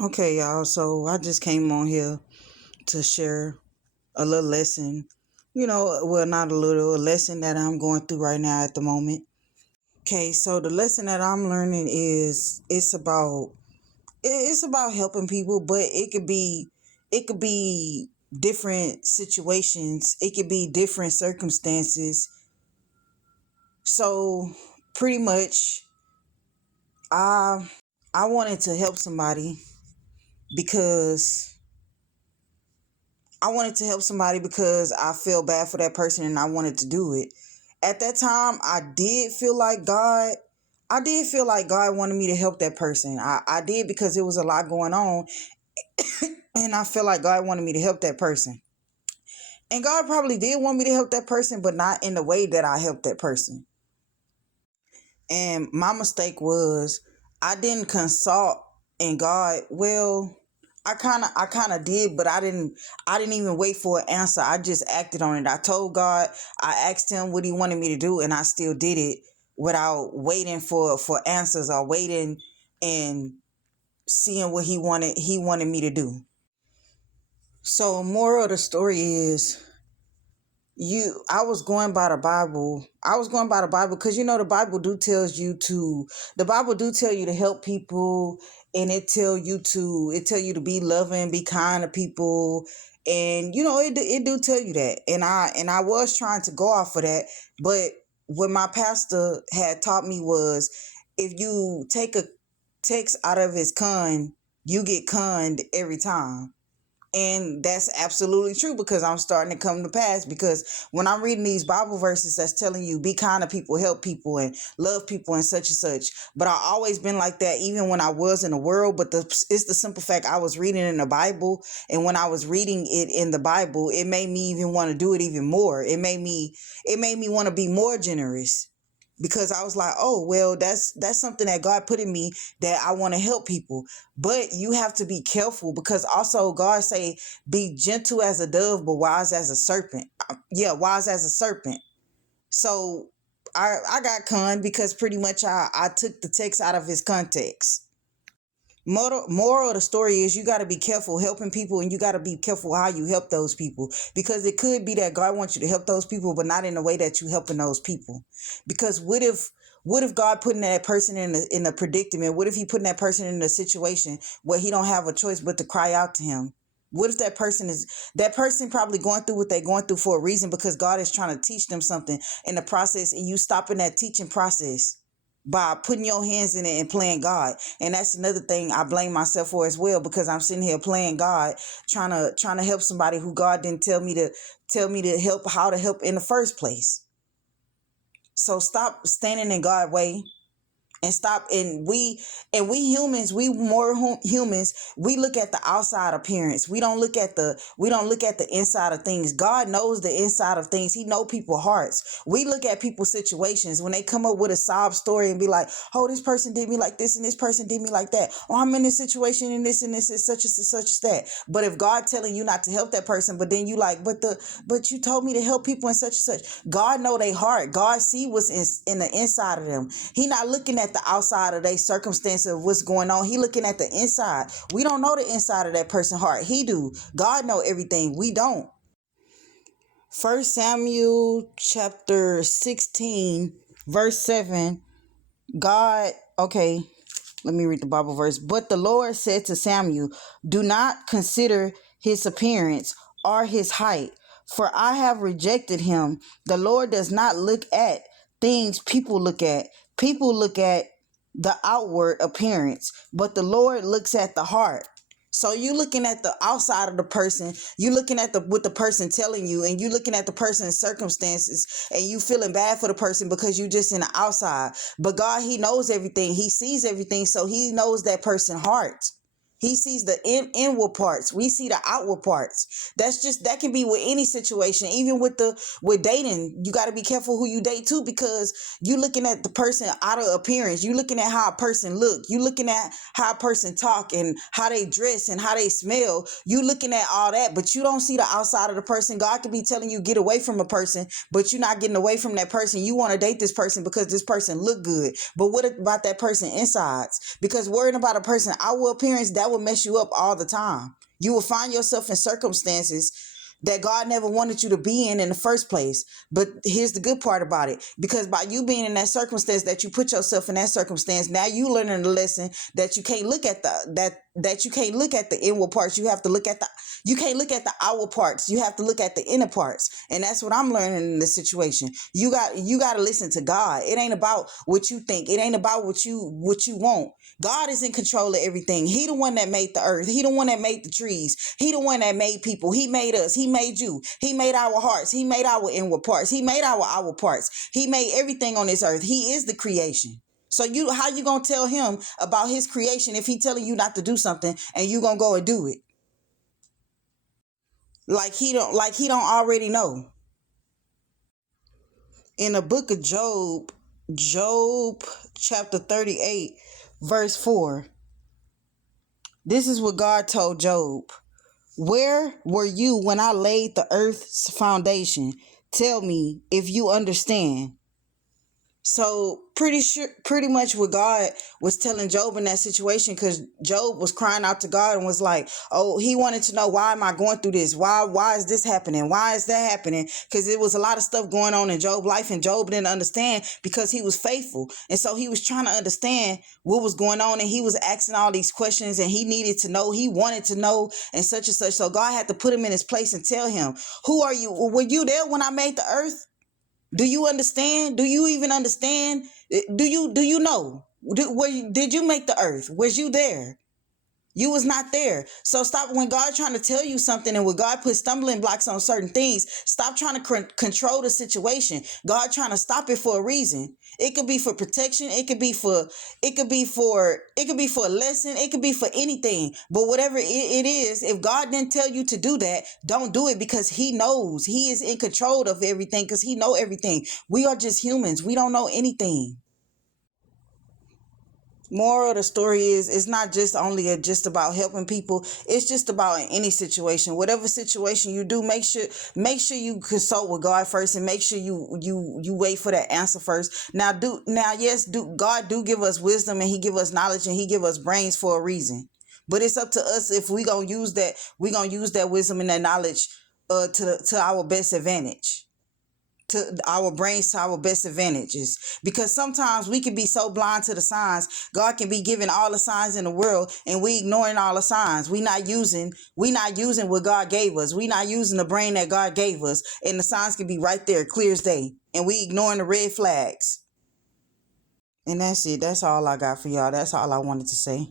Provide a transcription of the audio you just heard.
Okay, y'all. So I just came on here to share a little lesson. Well, not a little, a lesson that I'm going through right now at the moment. Okay, so the lesson that I'm learning is it's about helping people, but it could be different situations. It could be different circumstances. So pretty much, I I wanted to help somebody because I feel bad for that person and I wanted to do it. At that time, I did feel like God wanted me to help that person. I did because it was a lot going on and I felt like God wanted me to help that person. And God probably did want me to help that person, but not in the way that I helped that person. And my mistake was I didn't consult and God, well, I kind of did, but I didn't even wait for an answer. I just acted on it. I told God, I asked him what he wanted me to do and I still did it without waiting for answers or waiting and seeing what he wanted me to do. So moral of the story is I was going by the Bible. I was going by the Bible because the Bible do tell you to help people, and it tell you to be loving, be kind to people, and it do tell you that. And I was trying to go off of that, but what my pastor had taught me was if you take a text out of his con, you get conned every time. And that's absolutely true because I'm starting to come to pass. Because when I'm reading these Bible verses that's telling you be kind to people, help people, and love people, and such and such. But I always been like that, even when I was in the world. But it's the simple fact I was reading in the Bible, and when I was reading it in the Bible, it made me even want to do it even more. It made me want to be more generous because I was like, oh, well, that's something that God put in me that I want to help people. But you have to be careful because also God say, be gentle as a dove, but wise as a serpent. Yeah, wise as a serpent. So I got conned because pretty much I took the text out of his context. Moral of the story is you got to be careful helping people, and you got to be careful how you help those people, because it could be that God wants you to help those people, but not in the way that you helping those people. Because what if God putting that person in a predicament? What if he putting that person in a situation where he don't have a choice but to cry out to him? What if that person probably going through what they're going through for a reason, because God is trying to teach them something in the process, and you stopping that teaching process by putting your hands in it and playing God. And that's another thing I blame myself for as well, because I'm sitting here playing God, trying to help somebody who God didn't tell me to help, how to help in the first place. So stop standing in God's way and stop. And we humans, humans, we look at the outside appearance. We don't look at the inside of things. God knows the inside of things. He know people's hearts. We look at people's situations when they come up with a sob story and be like, oh, this person did me like this and this person did me like that. Oh, I'm in this situation and this is such and such as that. But if God telling you not to help that person, but then you like, but you told me to help people and such and such. God know their heart. God see what's in the inside of them. He not looking at the outside of their circumstance of what's going on. He looking at the inside. We don't know the inside of that person's heart. He do. God know everything. We don't. First Samuel chapter 16 verse 7. God, okay, let me read the Bible verse. But the Lord said to Samuel, do not consider his appearance or his height, for I have rejected him. The Lord does not look at things people look at. People look at the outward appearance, but the Lord looks at the heart. So you looking at the outside of the person, you looking at what the person telling you, and you looking at the person's circumstances, and you feeling bad for the person because you just in the outside. But God, he knows everything. He sees everything. So he knows that person's heart. He sees the inward parts. We see the outward parts. That can be with any situation, even with dating. You got to be careful who you date too, because you looking at the person outer appearance. You looking at how a person look. You looking at how a person talk and how they dress and how they smell. You looking at all that, but you don't see the outside of the person. God could be telling you get away from a person, but you're not getting away from that person. You want to date this person because this person look good. But what about that person insides? Because worrying about a person outward appearance, that that will mess you up all the time. You will find yourself in circumstances that God never wanted you to be in the first place. But here's the good part about it. Because by you being in that circumstance, that you put yourself in that circumstance, now you learning the lesson that you can't look at that you can't look at the inward parts. You have to look at you can't look at the outward parts. You have to look at the inner parts. And that's what I'm learning in this situation. You got to listen to God. It ain't about what you think. It ain't about what you want. God is in control of everything. He the one that made the earth. He the one that made the trees. He the one that made people. He made us. He made you. He made our hearts. He made our inward parts. He made our outward parts. He made everything on this earth. He is the creation. So how you gonna tell him about his creation if he telling you not to do something and you gonna go and do it? Like he don't already know. In the book of Job chapter 38, verse 4. This is what God told Job. Where were you when I laid the earth's foundation? Tell me if you understand. So pretty much what God was telling Job in that situation, because Job was crying out to God and was like, oh, he wanted to know, why am I going through this? Why is this happening? Why is that happening? Because it was a lot of stuff going on in Job's life, and Job didn't understand because he was faithful. And so he was trying to understand what was going on, and he was asking all these questions, and he needed to know, he wanted to know, and such and such. So God had to put him in his place and tell him, who are you? Were you there when I made the earth? Do you understand? Do you even understand? Do you know? Did you make the earth? Was you there? You was not there. So stop when God trying to tell you something, and when God put stumbling blocks on certain things, stop trying to control the situation. God trying to stop it for a reason. It could be for protection. It could be for a lesson. It could be for anything. But whatever it is, if God didn't tell you to do that, don't do it, because he knows. He is in control of everything, because he know everything. We are just humans. We don't know anything. Moral of the story is, it's not just just about helping people. It's just about in any situation, whatever situation you do, make sure you consult with God first, and make sure you wait for that answer first. God do give us wisdom, and he give us knowledge, and he give us brains for a reason. But it's up to us if we gonna use that wisdom and that knowledge to our best advantage. To our brains, to our best advantages, because sometimes we can be so blind to the signs. God can be giving all the signs in the world, and we ignoring all the signs. We not using what God gave us. We not using the brain that God gave us, and the signs can be right there, clear as day, and we ignoring the red flags. And that's it. That's all I got for y'all. That's all I wanted to say.